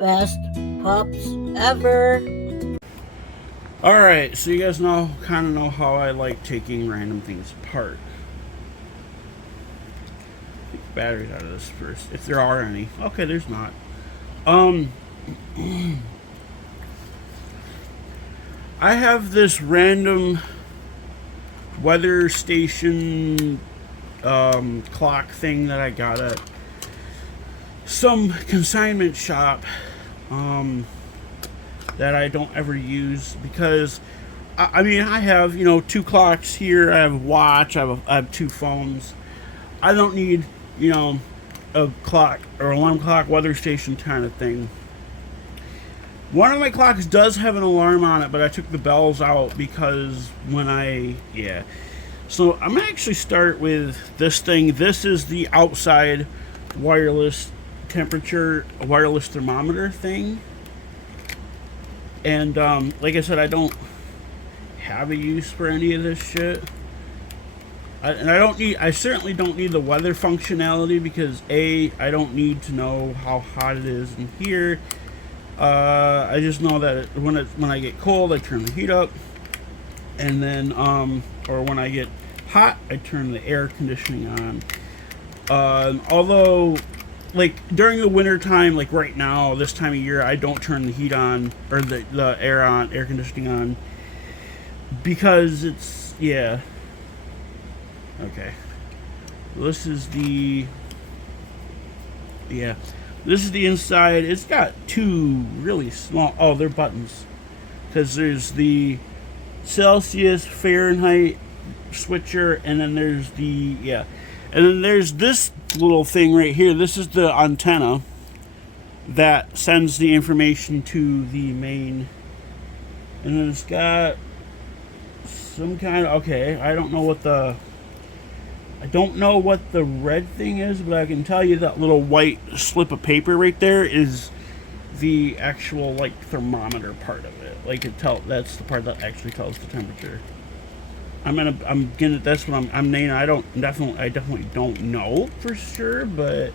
Best pups ever. Alright, so you guys kind of know how I like taking random things apart. Take the batteries out of this first, if there are any. Okay, there's not. I have this random weather station clock thing that I got at some consignment shop that I don't ever use because I mean I have two clocks here. I have a watch. I have two phones. I don't need a clock or alarm clock, weather station kind of thing. One of my clocks does have an alarm on it, but I took the bells out because So I'm gonna actually start with this thing. This is the outside wireless temperature, wireless thermometer thing. And like I said, I don't have a use for any of this shit. I certainly don't need the weather functionality because I don't need to know how hot it is in here. I just know that when I get cold, I turn the heat up, and then or when I get hot, I turn the air conditioning on. Although, like during the winter time, like right now, this time of year, I don't turn the heat on or the air conditioning on because it's Okay. This is the inside. It's got two really small. Oh, they're buttons because there's the Celsius, Fahrenheit switcher, and then there's and then there's this little thing right here. This is the antenna that sends the information to the main, and then it's got some kind of I don't know what the red thing is, but I can tell you that little white slip of paper right there is the actual like thermometer part of it. Like that's the part that actually tells the temperature. That's what I'm naming. I definitely don't know for sure, but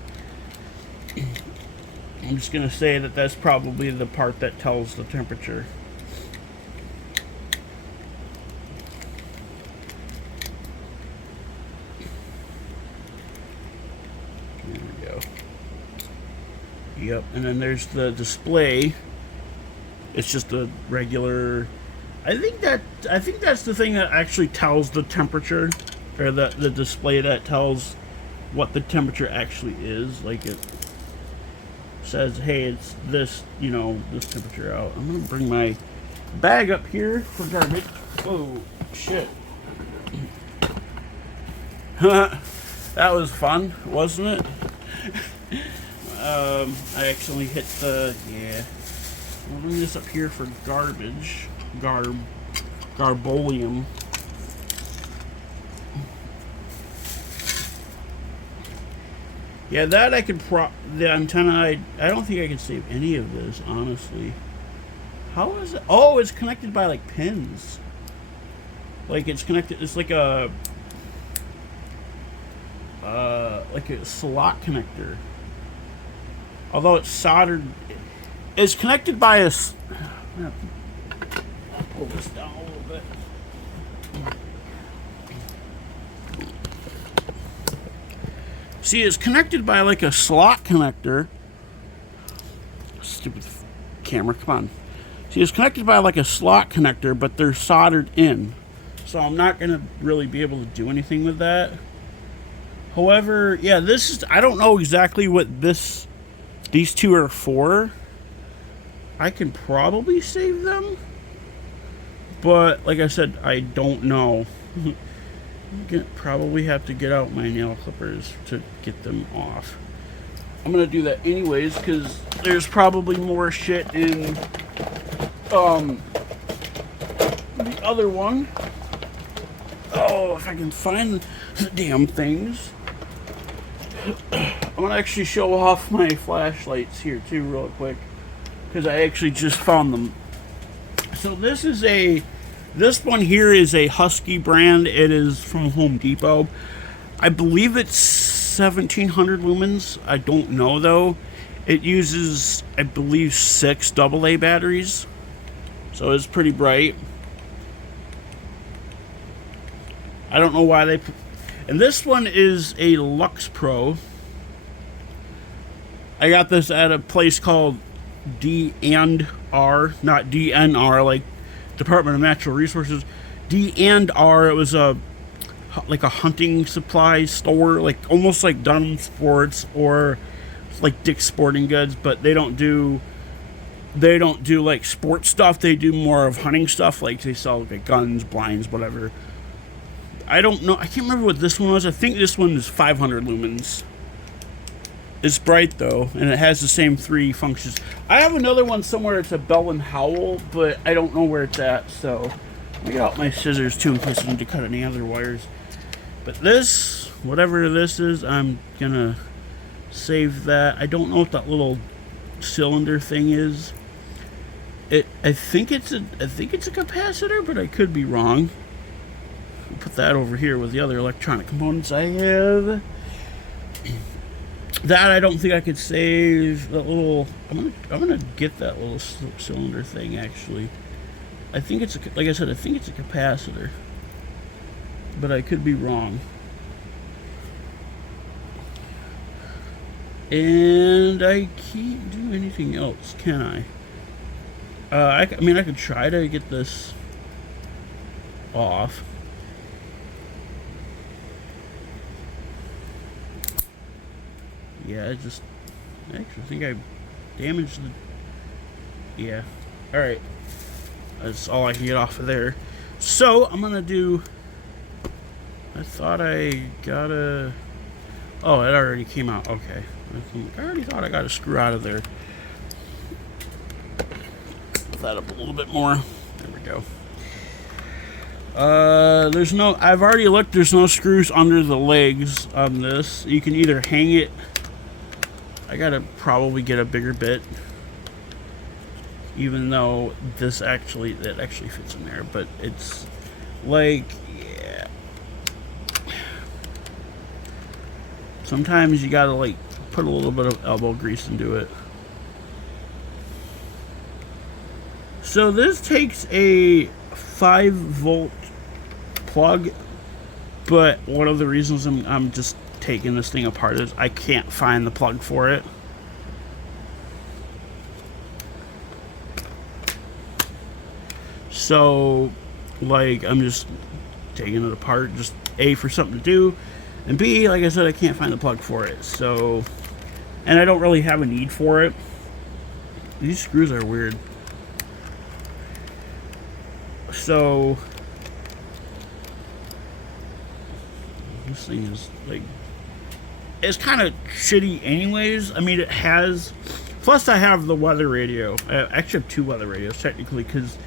I'm just gonna say that that's probably the part that tells the temperature. There we go. Yep, and then there's the display. It's just a regular. I think that's the thing that actually tells the temperature, or the display that tells what the temperature actually is. Like it says, hey, it's this this temperature out. I'm gonna bring my bag up here for garbage. Oh shit. That was fun, wasn't it? I actually hit I'll bring this up here for garbage. Garbolium. Yeah, that I could the antenna. I don't think I can save any of this, honestly. How is it? Oh, it's connected by like pins. Like it's connected. It's like a slot connector. Although it's soldered, it's connected by a. Pull this down a little bit. See, it's connected by like a slot connector. Stupid camera, come on. See, it's connected by like a slot connector, but they're soldered in. So I'm not going to really be able to do anything with that. However, yeah, I don't know exactly what these two are for. I can probably save them. But, like I said, I don't know. I'm probably have to get out my nail clippers to get them off. I'm going to do that anyways, because there's probably more shit in the other one. Oh, if I can find the damn things. I'm going to actually show off my flashlights here, too, real quick. Because I actually just found them. So this one here is a Husky brand. It is from Home Depot. I believe it's 1700 lumens. I don't know though. It uses, I believe, 6 AA batteries, so it's pretty bright. I don't know why they put, and this one is a Lux Pro. I got this at a place called D&R, not DNR, like Department of Natural Resources. D&R, it was like a hunting supply store, like almost like Dunham Sports or like Dick's Sporting Goods, but they don't do like sports stuff. They do more of hunting stuff, like they sell like guns, blinds, whatever. I don't know, I can't remember what this one was. I think this one is 500 lumens. It's bright though, and it has the same 3 functions. I have another one somewhere. It's a Bell and Howell, but I don't know where it's at, so let me get out my scissors too in case I need to cut any other wires. But this, whatever this is, I'm gonna save that. I don't know what that little cylinder thing is. I think it's a capacitor, but I could be wrong. I'll put that over here with the other electronic components I have. That I don't think I could save. That little, I'm gonna get that little cylinder thing actually. I think it's like I said, I think it's a capacitor, but I could be wrong. And I can't do anything else, can I? I mean, I could try to get this off. Yeah, I actually think I damaged the... Yeah. Alright. That's all I can get off of there. So, I'm gonna do... I thought I got a... Oh, it already came out. Okay. I already thought I got a screw out of there. Put that up a little bit more. There we go. There's no... I've already looked. There's no screws under the legs on this. You can either hang it... I gotta probably get a bigger bit, even though that actually fits in there, but it's like, yeah, sometimes you gotta like put a little bit of elbow grease into it. So this takes a 5-volt plug, but one of the reasons I'm just taking this thing apart is I can't find the plug for it. So like I'm just taking it apart, just A, for something to do, and B, like I said, I can't find the plug for it. So, and I don't really have a need for it. These screws are weird. So this thing is like, it's kind of shitty anyways. I mean, it has, plus I have the weather radio. I actually have 2 weather radios technically, because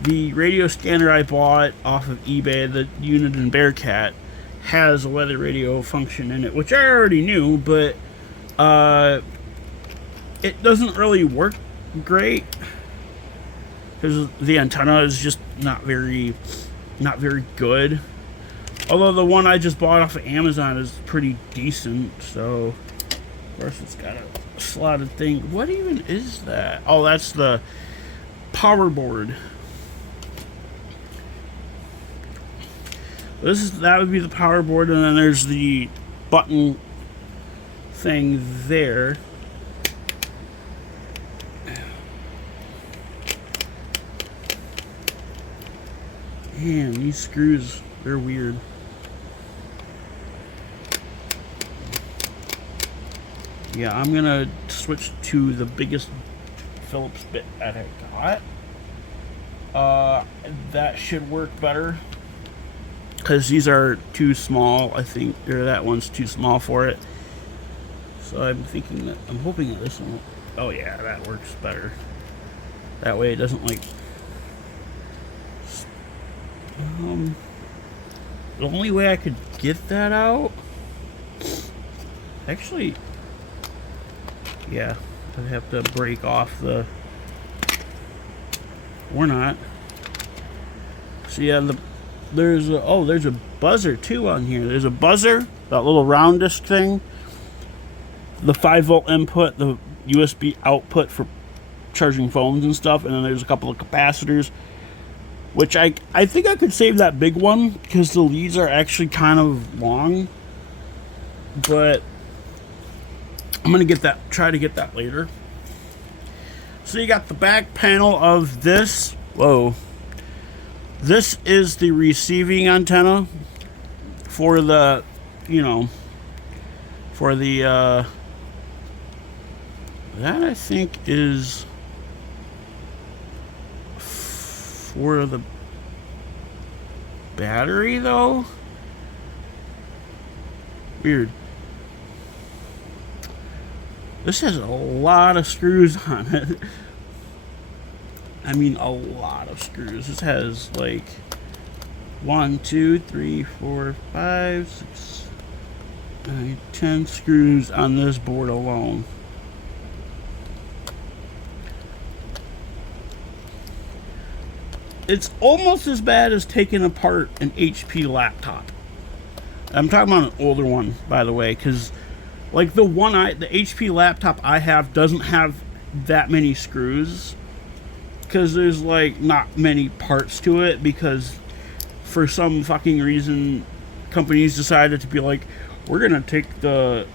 the radio scanner I bought off of eBay, the Uniden Bearcat, has a weather radio function in it, which I already knew, but it doesn't really work great because the antenna is just not very good. Although the one I just bought off of Amazon is pretty decent, so of course it's got a slotted thing. What even is that? Oh, that's the power board. That would be the power board, and then there's the button thing there. Man, these screws, they're weird. Yeah, I'm gonna switch to the biggest Phillips bit that I got. That should work better, because these are too small, I think, or that one's too small for it. So I'm hoping that this one, oh yeah, that works better. That way it doesn't like, the only way I could get that out, actually, yeah, I'd have to break off the, or not. So yeah, there's a buzzer too on here. There's a buzzer, that little round disc thing, the 5-volt input, the USB output for charging phones and stuff, and then there's a couple of capacitors, which I think I could save that big one because the leads are actually kind of long, but I'm gonna try to get that later. So you got the back panel of this. Whoa. This is the receiving antenna for the, for the, that I think is for the battery though. Weird. This has a lot of screws on it. I mean, a lot of screws. This has like 1, 2, 3, 4, 5, 6, 9, 10 screws on this board alone. It's almost as bad as taking apart an HP laptop. I'm talking about an older one, by the way, because like the HP laptop I have doesn't have that many screws, because there's like not many parts to it, because for some fucking reason companies decided to be like, we're gonna take the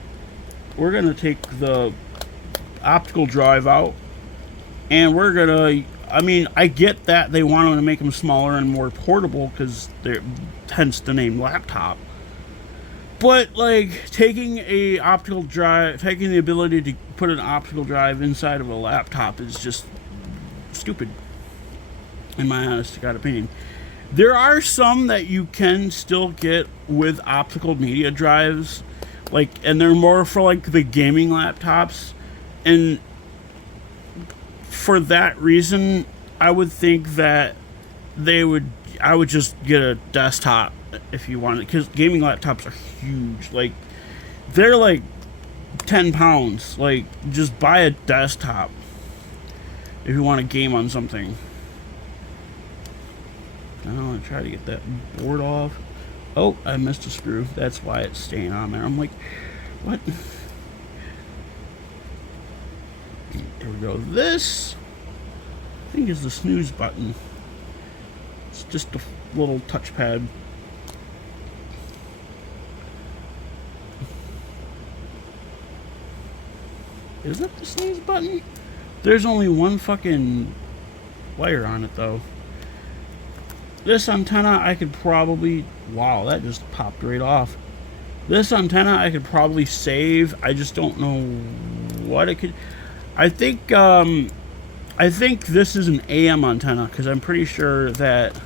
optical drive out, and we're gonna, I mean, I get that they wanted to make them smaller and more portable because they're, hence the name laptop. But like taking the ability to put an optical drive inside of a laptop is just stupid, in my honest to God opinion. There are some that you can still get with optical media drives, like, and they're more for like the gaming laptops, and for that reason, I would think that I would just get a desktop if you want it, because gaming laptops are huge. Like, they're like 10 pounds. Like, just buy a desktop if you want to game on something. I want to try to get that board off. Oh, I missed a screw. That's why it's staying on there. I'm like, what? There we go. This, I think, is the snooze button. It's just a little touchpad. Is that the snooze button? There's only one fucking wire on it, though. This antenna, I could probably... Wow, that just popped right off. This antenna, I could probably save. I just don't know what it could... I think this is an AM antenna, because I'm pretty sure that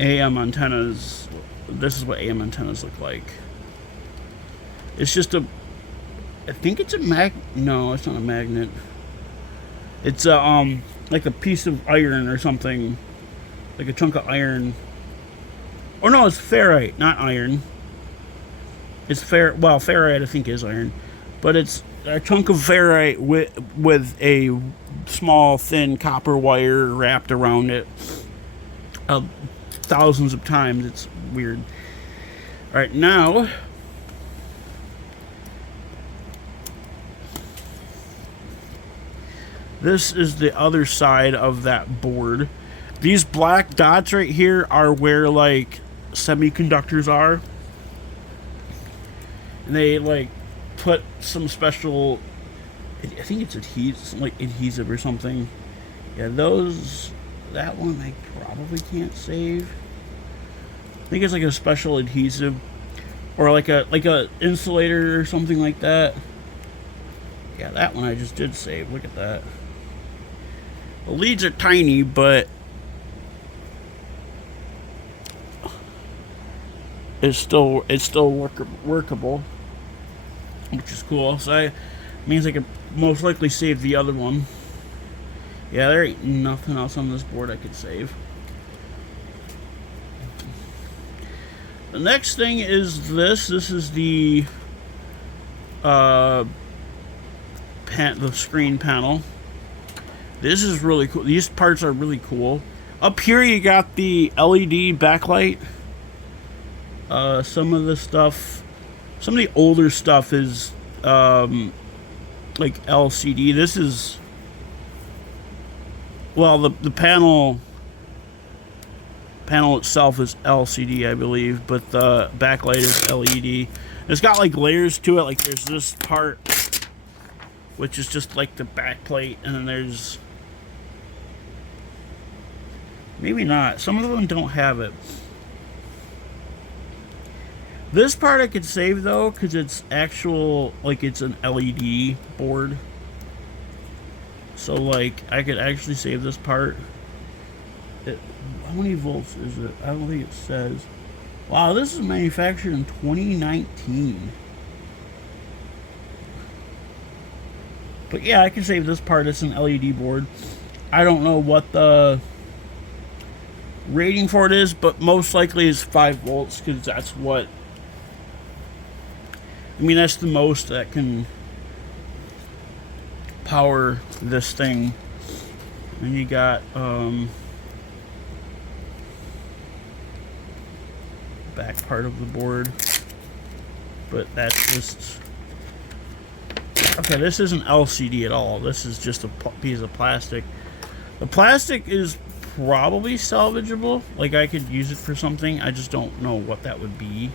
AM antennas... This is what AM antennas look like. It's just a... I think it's a No, it's not a magnet. It's a, like a piece of iron or something. Like a chunk of iron. Oh no, it's ferrite, not iron. It's well, ferrite I think is iron. But it's a chunk of ferrite with a small thin copper wire wrapped around it. Thousands of times. It's weird. Alright, now... This is the other side of that board. These black dots right here are where, like, semiconductors are. And they, like, put some special... I think it's adhesive or something. Yeah, that one I probably can't save. I think it's like a special adhesive. Or like a insulator or something like that. Yeah, that one I just did save. Look at that. The leads are tiny, but it's still workable, which is cool. So it means I could most likely save the other one. Yeah, there ain't nothing else on this board I could save. The next thing is this. This is the screen panel. This is really cool. These parts are really cool. Up here you got the LED backlight. Some of the older stuff is like LCD. This is, well, the panel itself is LCD, I believe, but the backlight is LED. It's got like layers to it. Like there's this part, which is just like the backplate, and then there's, maybe not, some of them don't have it. This part I could save though, because it's actual, like it's an LED board. So like I could actually save this part. How many volts is it? I don't think it says. Wow, this is manufactured in 2019. But yeah, I can save this part. It's an LED board. I don't know what the rating for it is, but most likely is 5 volts, because that's what, I mean, that's the most that can power this thing. And you got back part of the board, but that's just, okay, this isn't LCD at all. This is just a piece of plastic. The plastic is probably salvageable. Like I could use it for something. I just don't know what that would be.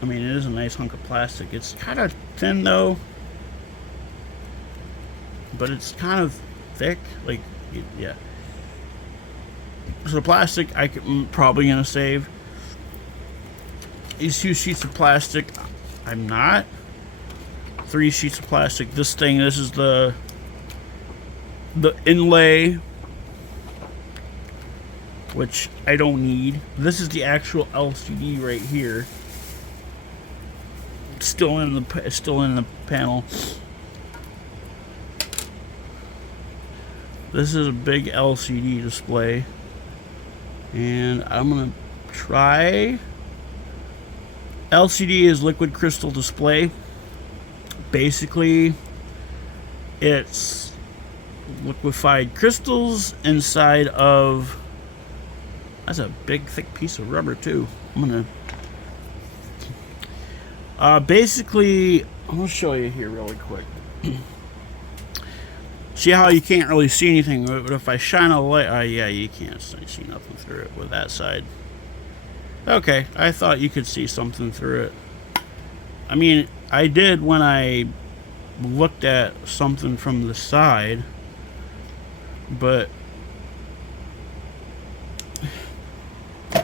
I mean, it is a nice hunk of plastic. It's kind of thin though, but it's kind of thick. Like, yeah. So the plastic I'm probably gonna save. These 2 sheets of plastic, I'm not. 3 sheets of plastic. This thing, this is the inlay, which I don't need. This is the actual LCD right here. Still in the panel. This is a big LCD display, and I'm gonna try. LCD is liquid crystal display. Basically, it's liquefied crystals inside of. That's a big, thick piece of rubber too. I'm gonna. Basically, I'm gonna show you here really quick. See how you can't really see anything, but if I shine a light, yeah, you can't see nothing through it with that side. Okay, I thought you could see something through it. I mean, I did when I looked at something from the side, but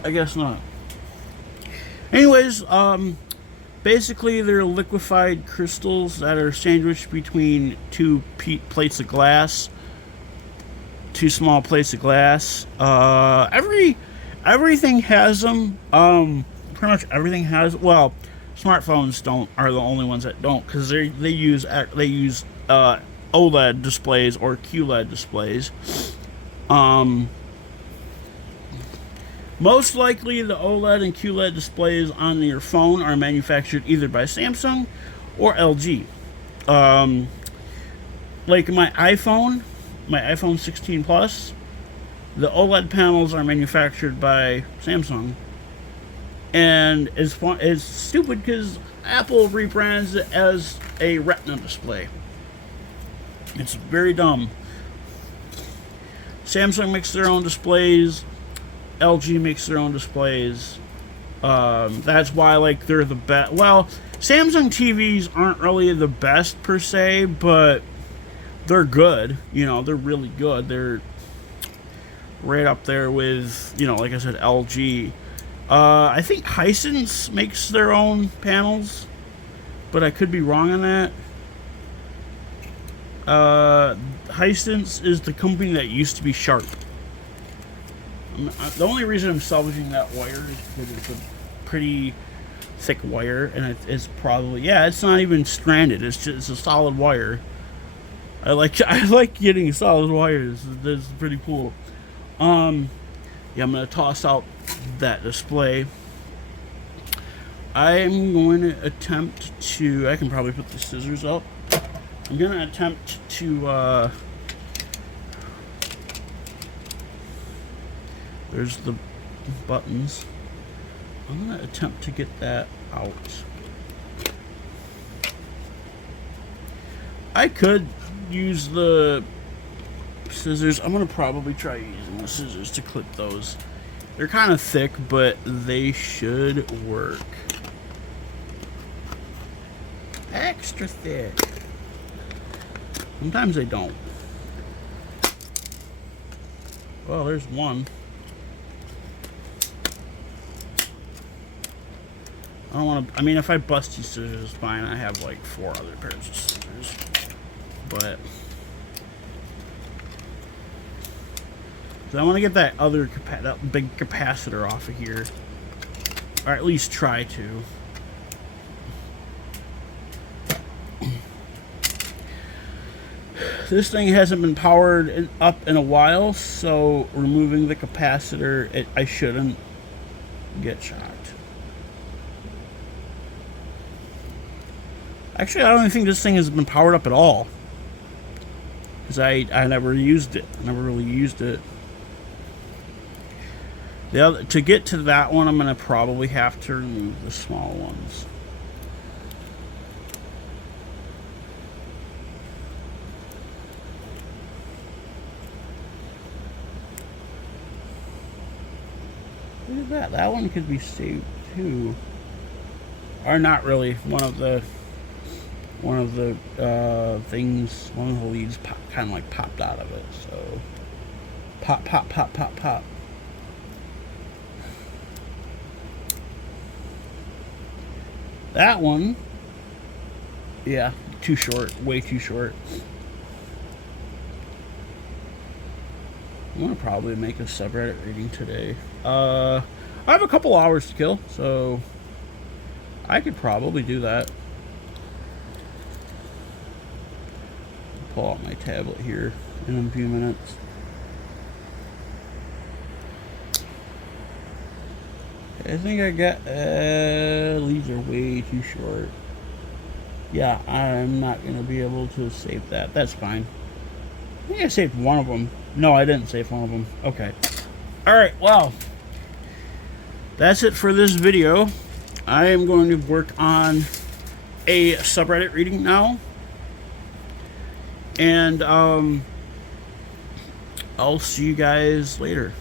I guess not. Anyways, basically they're liquefied crystals that are sandwiched between 2 plates of glass, 2 small plates of glass. Everything has them. Pretty much everything has. Well, smartphones are the only ones that don't, because they use OLED displays or QLED displays. Most likely the OLED and QLED displays on your phone are manufactured either by Samsung or LG. Like my iPhone 16 Plus, the OLED panels are manufactured by Samsung. And it's stupid because Apple rebrands it as a Retina display. It's very dumb. Samsung makes their own displays. LG makes their own displays. That's why, like, they're the best. Well, Samsung TVs aren't really the best per se, but they're good. You know, they're really good. They're right up there with, you know, like I said, LG. I think Hisense makes their own panels, but I could be wrong on that. Hisense is the company that used to be Sharp. The only reason I'm salvaging that wire is because it's a pretty thick wire, and it's probably, yeah, it's not even stranded. It's a solid wire. I like getting solid wires. That's pretty cool. Yeah, I'm gonna toss out that display. I'm going to attempt to. I can probably put the scissors up. I'm gonna attempt to. There's the buttons. I'm gonna attempt to get that out. I could use the scissors. I'm gonna probably try using the scissors to clip those. They're kind of thick, but they should work. Extra thick. Sometimes they don't. Well, there's one. I don't want to. I mean, if I bust these scissors, it's fine. I have like 4 other pairs of scissors. But so I want to get that other that big capacitor off of here, or at least try to. This thing hasn't been powered up in a while, so removing the capacitor, I shouldn't get shocked. Actually, I don't even think this thing has been powered up at all, because I never used it. I never really used it. To get to that one, I'm going to probably have to remove the small ones. Look at that. That one could be saved too. Or not really. One of the things, one of the leads kind of like popped out of it. So pop, pop, pop, pop, pop. That one, yeah, too short, way too short. I'm gonna probably make a subreddit reading today. I have a couple hours to kill, so I could probably do that. Pull out my tablet here in a few minutes. I think I got, leads are way too short. Yeah, I'm not gonna be able to save that. That's fine. I think I saved one of them. No, I didn't save one of them. Okay. Alright, well, that's it for this video. I am going to work on a subreddit reading now. And, I'll see you guys later.